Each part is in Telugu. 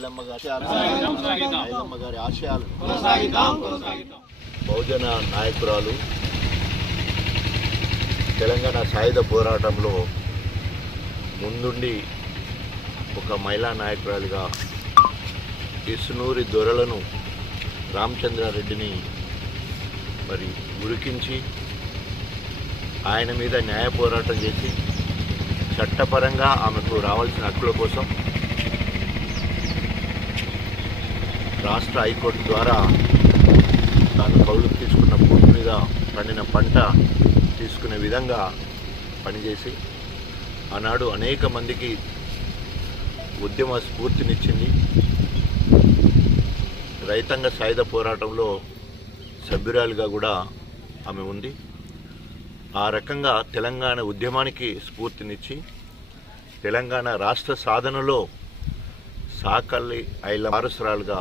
ఐలమ్మ గారి ఆశయాలు బహుజన నాయకురాలు తెలంగాణ సాయుధ పోరాటంలో ముందుండి ఒక మహిళా నాయకురాలిగా ఇసునూరి దొరలను రామచంద్రారెడ్డిని మరి ఉరికించి ఆయన మీద న్యాయ పోరాటం చేసి చట్టపరంగా ఆమెకు రావాల్సిన హక్కుల కోసం రాష్ట్ర హైకోర్టు ద్వారా తాను కౌలుకు తీసుకున్న భూమి మీద పండిన పంట తీసుకునే విధంగా పనిచేసి ఆనాడు అనేక మందికి ఉద్యమ స్ఫూర్తినిచ్చింది. రైతాంగ సాయుధ పోరాటంలో సభ్యురాలుగా కూడా ఆమె ఉంది. ఆ రకంగా తెలంగాణ ఉద్యమానికి స్ఫూర్తినిచ్చి తెలంగాణ రాష్ట్ర సాధనలో సాకల్లి ఐలమ్మ వారసురాలుగా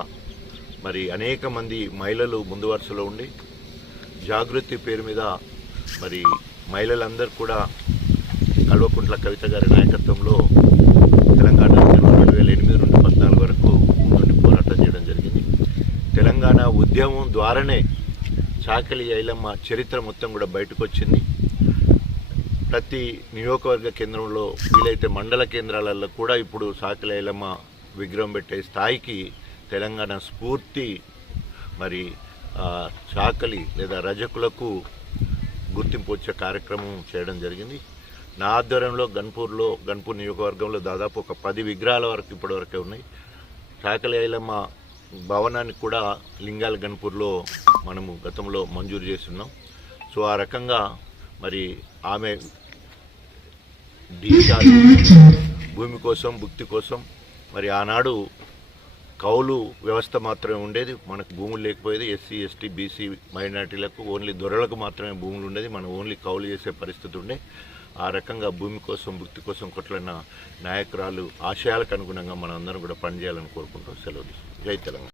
మరి అనేక మంది మహిళలు ముందు వరుసలో ఉండి జాగృతి పేరు మీద మరి మహిళలందరూ కూడా కల్వకుంట్ల కవిత గారి నాయకత్వంలో తెలంగాణ 2008 నుండి 2014 వరకు ముందుండి పోరాటం చేయడం జరిగింది. తెలంగాణ ఉద్యమం ద్వారానే చాకలి ఐలమ్మ చరిత్ర మొత్తం కూడా బయటకు వచ్చింది. ప్రతి నియోజకవర్గ కేంద్రంలో వీలైతే మండల కేంద్రాలలో కూడా ఇప్పుడు చాకలి ఐలమ్మ విగ్రహం పెట్టే స్థాయికి తెలంగాణ స్ఫూర్తి మరి చాకలి లేదా రజకులకు గుర్తింపు వచ్చే కార్యక్రమం చేయడం జరిగింది. నా ఆధ్వర్యంలో గన్పూర్ నియోజకవర్గంలో దాదాపు ఒక 10 విగ్రహాల వరకు ఇప్పటివరకే ఉన్నాయి. చాకలి ఐలమ్మ భవనానికి కూడా లింగాల గన్పూర్లో మనము గతంలో మంజూరు చేస్తున్నాం. సో ఆ రకంగా మరి ఆమె భూమి కోసం భుక్తి కోసం మరి ఆనాడు కౌలు వ్యవస్థ మాత్రమే ఉండేది. మనకు భూములు లేకపోయేది. ఎస్సీ ఎస్టీ బీసీ మైనారిటీలకు ఓన్లీ దొరలకు మాత్రమే భూములు ఉండేది. మనం ఓన్లీ కౌలు చేసే పరిస్థితి ఉండే. ఆ రకంగా భూమి కోసం భుక్తి కోసం కొట్లాడిన నాయకురాలు ఆశయాలకు అనుగుణంగా మనం అందరం కూడా పనిచేయాలని కోరుకుంటూ సెలవు. జై తెలంగాణ.